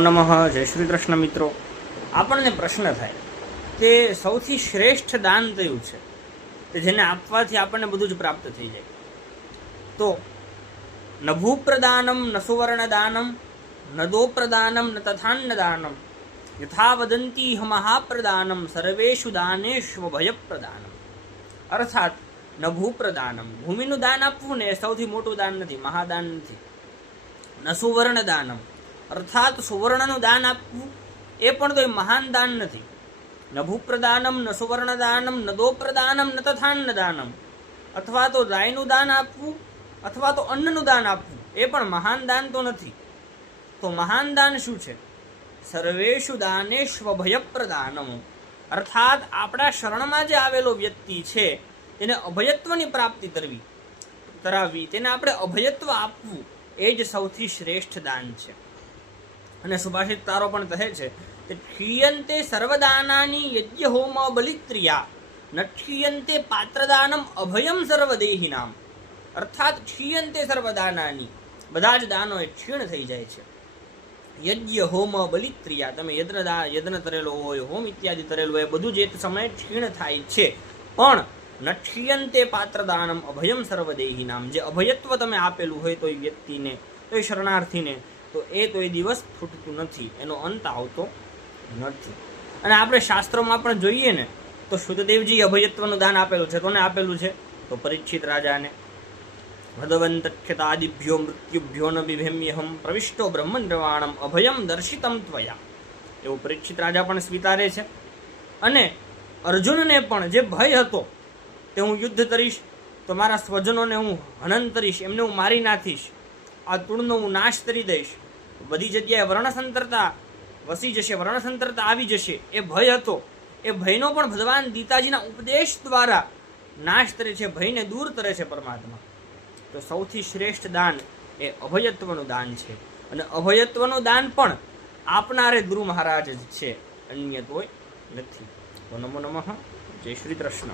નમઃ. જય શ્રી કૃષ્ણ મિત્રો. આપણને પ્રશ્ન થાય કે સૌથી શ્રેષ્ઠ દાન કયું છે કે જેને આપવાથી આપણને બધું જ પ્રાપ્ત થઈ જાય? તો ન ભૂપ્રદાનમ ન સુવર્ણદાનમ ન દોપ્રદાનમ ન તથાન્નદાનમ યથા વદંતી મહાપ્રદાનમ સર્વેષુ દાનેષ્વ ભયપ્રદાનમ. અર્થાત ન ભૂપ્રદાનમ, ભૂમિનું દાન આપવું ને એ સૌથી મોટું દાન નથી, મહાદાન નથી. ન સુવર્ણદાનમ, અર્થાત સુવર્ણનું દાન આપવું એ પણ કોઈ મહાન દાન નથી. ન ભૂપ્રદાનમ ન સુવર્ણદાનમ ન દોપ્રદાનમ ન તથાન્નદાનમ, અથવા તો ગાયનું દાન આપવું અથવા તો અન્નનું દાન આપવું એ પણ મહાન દાન તો નથી. તો મહાન દાન શું છે? સર્વેષુ દાનેષ્વ ભયપ્રદાનમ, અર્થાત આપણા શરણમાં જે આવેલો વ્યક્તિ છે તેને અભયત્વની પ્રાપ્તિ કરાવવી, તેને આપણે અભયત્વ આપવું, એ જ સૌથી શ્રેષ્ઠ દાન છે. અને સુભાષિત તારો પણ કહે છે કે ક્ષીયંતે સર્વદાનાની યજ્ઞ હોમ બલિત્રિયા ન ક્ષીયંતે પાત્રદાનમ અભયમ સર્વદેહિનામ. અર્થાત ક્ષીયંતે સર્વદાનાની, બધા જ દાનો એ ક્ષીણ થઈ જાય છે. યજ્ઞ હોમ બલિત્રિયા, તમે યજ્ઞ તરેલો હોય, હોમ ઇત્યાદિ તરેલો હોય, બધું જ એક સમયે ક્ષીણ થાય છે. પણ ન ક્ષીયંતે પાત્રદાનમ અભયમ સર્વદેહિનામ, જે અભયત્વ તમે આપેલું હોય તો એ વ્યક્તિને, તો એ શરણાર્થીને, તો એ દિવસ છૂટતું નથી, એનો અંત આવતો નથી. અને આપણે શાસ્ત્રોમાં પણ જોઈએ ને તો શુદ્ધદેવજી અભયત્વનું દાન આપેલું છે. કોને આપેલું છે? તો પરીક્ષિત રાજાને. ભદવંતખ્યતાદિભ્યો મૃત્યુભ્યો ન બિભેમ્યહમ પ્રવિષ્ટો બ્રહ્મ નિર્વાણમ અભયમ દર્શિતમ ત્વયા, એવું પરીક્ષિત રાજા પણ સ્વીકારે છે. અને અર્જુનને પણ જે ભય હતો તે હું યુદ્ધ કરીશ તો મારા સ્વજનોને હું હનન કરીશ, એમને હું મારી નાખીશ, આ કુળનો હું નાશ કરી દઈશ, બધી જગ્યાએ વર્ણસંકરતા વસી જશે, વર્ણસંકરતા આવી જશે, એ ભય હતો. એ ભયનો પણ ભગવાન ગીતાજીના ઉપદેશ દ્વારા નાશ કરે છે, ભયને દૂર કરે છે પરમાત્મા. તો સૌથી શ્રેષ્ઠ દાન એ અભયત્વનું દાન છે. અને અભયત્વનું દાન પણ આપનારે ગુરુ મહારાજ જ છે, અન્ય કોઈ નથી. તો નમો નમઃ. જય શ્રી કૃષ્ણ.